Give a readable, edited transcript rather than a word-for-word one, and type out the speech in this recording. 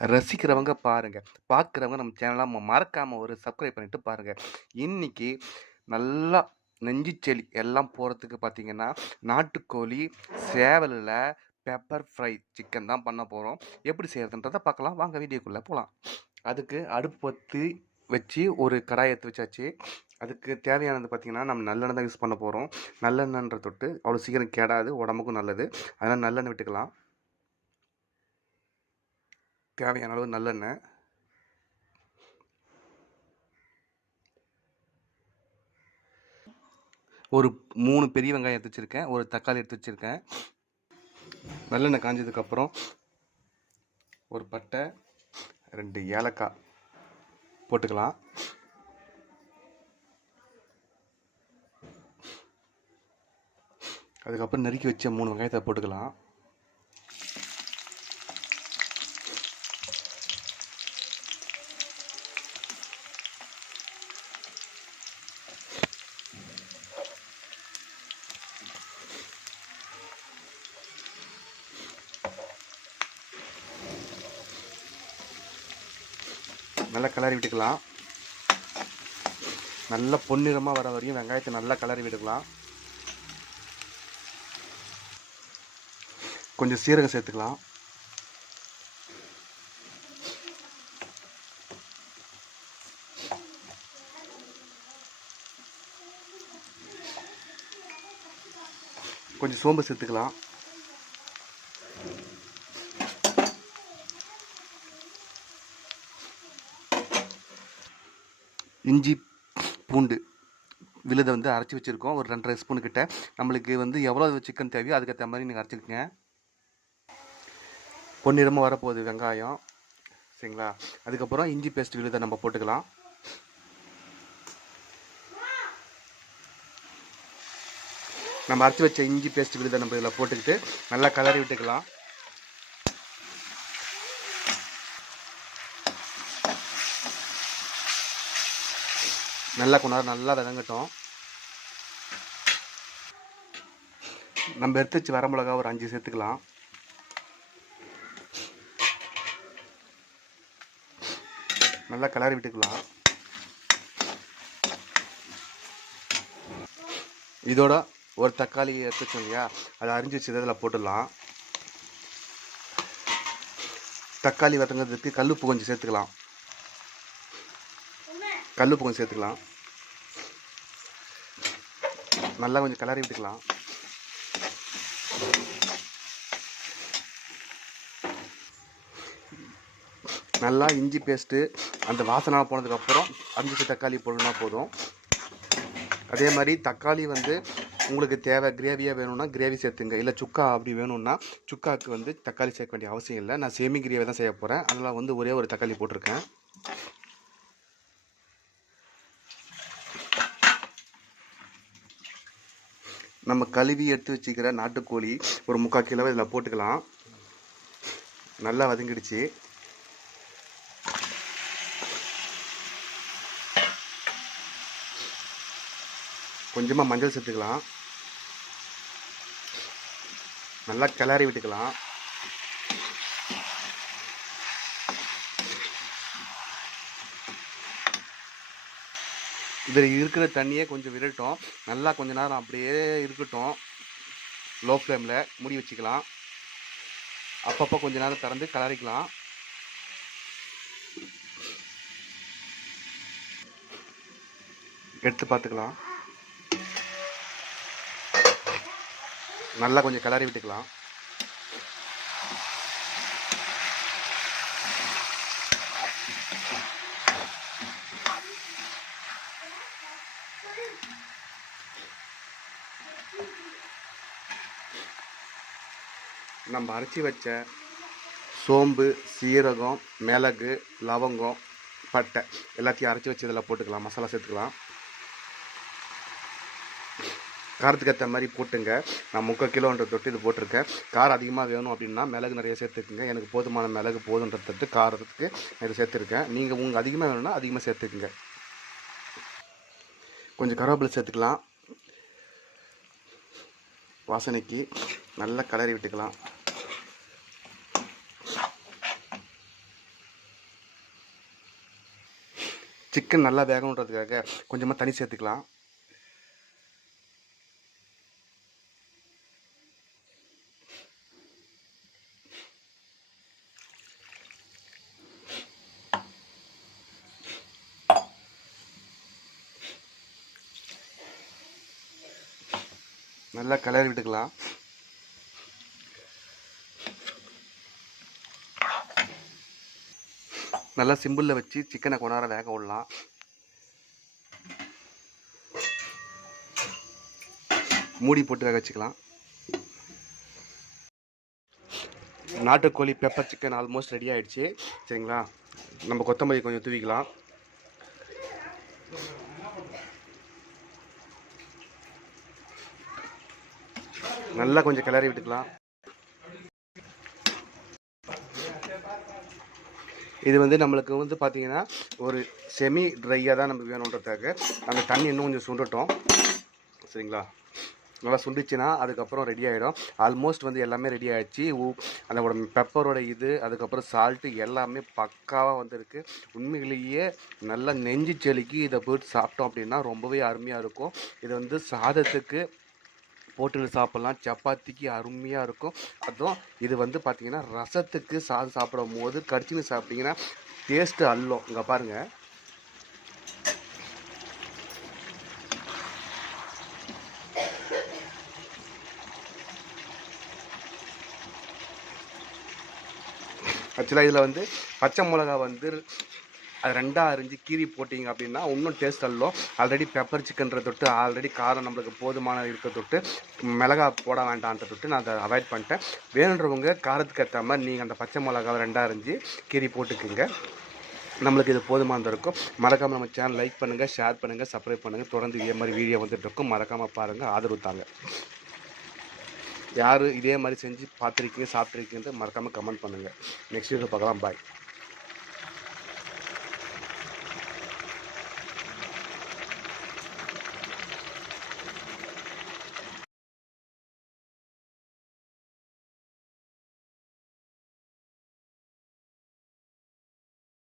ரசிக்கிறவங்க பாருங்க. பார்க்குறவங்க நம்ம சேனல மறக்காம ஒரு சப்ஸ்கிரைப் பண்ணிட்டு பாருங்க. இன்னைக்கு நல்லா நெஞ்சுச்சலி எல்லாம் போறதுக்கு பார்த்தீங்கன்னா, நாட்டுக்கோழி சேவல்ல பெப்பர் ஃப்ரை சிக்கன் தான் பண்ண போறோம். எப்படி செய்றதுன்றத பார்க்கலாம். வாங்க வீடியோக்குள்ள போலாம். அதுக்கு அடுப்பு பத்தி வச்சு ஒரு கடாய் எடுத்து வச்சாச்சு. அதுக்கு தேவையானது பார்த்தீங்கன்னா, நம்ம நல்லெண்ணெய் தான் யூஸ் பண்ண போறோம். நல்லெண்ணெய்ன்ற தொட்டு அவ்வளோ சீக்கிரம் கெடாது, உடம்புக்கும் நல்லது. அதனால நல்லெண்ணெய் விட்டுக்கலாம். தேவையான அளவு நல்லெண்ணெய். ஒரு 3 பெரிய வெங்காயம் எடுத்து வச்சுருக்கேன். ஒரு தக்காளி எடுத்து வச்சுருக்கேன். நல்லெண்ணெய் காஞ்சதுக்கப்புறம் ஒரு பட்டை, 2 ஏலக்காய் போட்டுக்கலாம். அதுக்கப்புறம் நறுக்கி வச்ச 3 வெங்காயத்தை போட்டுக்கலாம். நல்லா கிளறி விட்டுக்கலாம். நல்லா பொன்னிறமாக வர வரையும் வெங்காயத்தை நல்லா கிளறி விட்டுக்கலாம். கொஞ்சம் சீரகம் சேர்த்துக்கலாம். கொஞ்சம் சோம்பு சேர்த்துக்கலாம். இஞ்சி பூண்டு விழுதை வந்து அரைச்சி வச்சுருக்கோம். ஒரு 2.5 ஸ்பூன் கிட்ட. நம்மளுக்கு வந்து எவ்வளோ சிக்கன் தேவையோ அதுக்கேற்ற மாதிரி நீங்கள் அரைச்சிக்கங்க. பொன்னிறமாக வரப்போகுது வெங்காயம், சரிங்களா? அதுக்கப்புறம் இஞ்சி பேஸ்ட் விழுதை நம்ம போட்டுக்கலாம். நம்ம அரைச்சி வச்ச இஞ்சி பேஸ்ட் விழுதை நம்ம இதில் போட்டுக்கிட்டு நல்லா கிளறி விட்டுக்கலாம். நல்லா கொஞ்ச நேரம் நல்லா வதங்கட்டும். நம்ம எடுத்து வச்சு வரமிளகா ஒரு 5 சேர்த்துக்கலாம். நல்லா கிளறி விட்டுக்கலாம். இதோட ஒரு தக்காளி எடுத்து வச்சோம் இல்லையா, அதை அரிஞ்சு வச்சு இதில் போட்டுடலாம். தக்காளி வதங்கிறதுக்கு கல்லுப்பு கொஞ்சம் சேர்த்துக்கலாம். கல்லுப்பு கொஞ்சம் சேர்த்துக்கலாம். நல்லா கொஞ்சம் கிளறி விட்டுக்கலாம். நல்லா இஞ்சி பேஸ்ட்டு அந்த வாசனை போனதுக்கப்புறம் அரிஞ்சு வச்ச தக்காளி போடணுன்னா போதும். அதே மாதிரி தக்காளி வந்து உங்களுக்கு தேவை கிரேவியாக வேணும்னா கிரேவி சேர்த்துங்க. இல்லை சுக்கா அப்படி வேணும்னா சுக்காவுக்கு வந்து தக்காளி சேர்க்க வேண்டிய அவசியம் இல்லை. நான் செமி கிரேவி தான் செய்ய போகிறேன். அதனால் வந்து ஒரே ஒரு தக்காளி போட்டிருக்கேன். நம்ம கழுவி எடுத்து வச்சுக்கிற நாட்டுக்கோழி ஒரு 3/4 கிலோ இதில் போட்டுக்கலாம். நல்லா வதங்கிடுச்சு. கொஞ்சமாக மஞ்சள் சேர்த்துக்கலாம். நல்லா கிளறி விட்டுக்கலாம். இதில் இருக்கிற தண்ணியே கொஞ்சம் விடட்டும். நல்லா கொஞ்ச நேரம் அப்படியே இருக்கட்டும். லோ ஃப்ளேமில் மூடி வச்சுக்கலாம். அப்பப்போ கொஞ்ச நேரம் திறந்து கிளறிக்கலாம். எடுத்து பார்த்துக்கலாம். நல்லா கொஞ்சம் கிளறி விட்டுக்கலாம். நம்ம அரைச்சி வச்ச சோம்பு, சீரகம், மிளகு, லவங்கம், பட்டை எல்லாத்தையும் அரைச்சி வச்சு இதில் போட்டுக்கலாம். மசாலா சேர்த்துக்கலாம். காரத்துக்கு ஏற்ற மாதிரி போட்டுங்க. நான் 3/4 கிலோன்ற தொட்டு இது போட்டிருக்கேன். காரம் அதிகமாக வேணும் அப்படின்னா மிளகு நிறைய சேர்த்துக்குங்க. எனக்கு போதுமான மிளகு போதுன்றதுக்கு காரத்துக்கு இதை சேர்த்துருக்கேன். நீங்கள் உங்களுக்கு அதிகமாக வேணும்னா அதிகமாக சேர்த்துக்குங்க. கொஞ்சம் கருவேப்பிலை சேர்த்துக்கலாம். வாசனைக்கு நல்லா கிளறி விட்டுக்கலாம். சிக்கன் நல்லா வேகணுன்றதுக்காக கொஞ்சமாக தண்ணி சேர்த்துக்கலாம். நல்லா கிளறி விட்டுக்கலாம். நல்லா சிம்பிளில் வச்சு சிக்கனை கொஞ்ச நேரம் வேக விடலாம். மூடி போட்டு வேக வச்சுக்கலாம். நாட்டுக்கோழி பெப்பர் சிக்கன் ஆல்மோஸ்ட் ரெடி ஆகிடுச்சு. சரிங்களா, நம்ம கொத்தமல்லி கொஞ்சம் தூவிக்கலாம். நல்லா கொஞ்சம் கிளறி விட்டுக்கலாம். இது வந்து நம்மளுக்கு வந்து பார்த்திங்கன்னா ஒரு செமி ட்ரையாக தான் நமக்கு வேணுன்றதுக்காக அந்த தண்ணி இன்னும் கொஞ்சம் சுண்டட்டும். சரிங்களா, நல்லா சுண்டிச்சுன்னா அதுக்கப்புறம் ரெடி ஆகிடும். ஆல்மோஸ்ட் வந்து எல்லாமே ரெடி ஆகிடுச்சு. அந்த பெப்பரோட இது அதுக்கப்புறம் சால்ட்டு எல்லாமே பக்காவாக வந்துருக்கு. உண்மையிலேயே நல்லா நெஞ்சு செலிக்கு இதை போட்டு சாப்பிட்டோம் அப்படின்னா ரொம்பவே அருமையாக இருக்கும். இது வந்து சாதத்துக்கு போட்டு சாப்பிட்லாம், சப்பாத்திக்கு அருமையாக இருக்கும். அதுவும் இது வந்து பார்த்திங்கன்னா ரசத்துக்கு சாதம் சாப்பிடும் போது கடிச்சின்னு சாப்பிட்டிங்கன்னா டேஸ்ட்டு அள்ளும். இங்கே பாருங்கள், ஆக்சுவலாக இதில் வந்து பச்சை மிளகா வந்து அது ரெண்டாக அரிஞ்சு கீரி போட்டிங்க அப்படின்னா இன்னும் டேஸ்ட் அல்லும். ஆல்ரெடி பெப்பர் சிக்கன்ற தொட்டு ஆல்ரெடி காரம் நம்மளுக்கு போதுமான இருக்க தொட்டு மிளகா போட வேண்டான்ற தொட்டு நான் அதை அவாய்ட் பண்ணிட்டேன். வேணுன்றவங்க காரத்துக்கு ஏற்ற மாதிரி நீங்கள் அந்த பச்சை மிளகாவை ரெண்டாக அரிஞ்சு கீரி போட்டுக்குங்க. நம்மளுக்கு இது போதுமானது இருக்கும். மறக்காமல் நம்ம சேனல் லைக் பண்ணுங்கள், ஷேர் பண்ணுங்கள், சப்ஸ்கிரைப் பண்ணுங்கள். தொடர்ந்து இதே மாதிரி வீடியோ வந்துட்டு இருக்கும். மறக்காமல் பாருங்கள், ஆதரவு தாங்க. யார் இதே மாதிரி செஞ்சு பார்த்துருக்கீங்க சாப்பிட்ருக்கீங்கன்ட்டு மறக்காமல் கமெண்ட் பண்ணுங்கள். நெக்ஸ்ட் வீடியோ பார்க்கலாம். பாய்.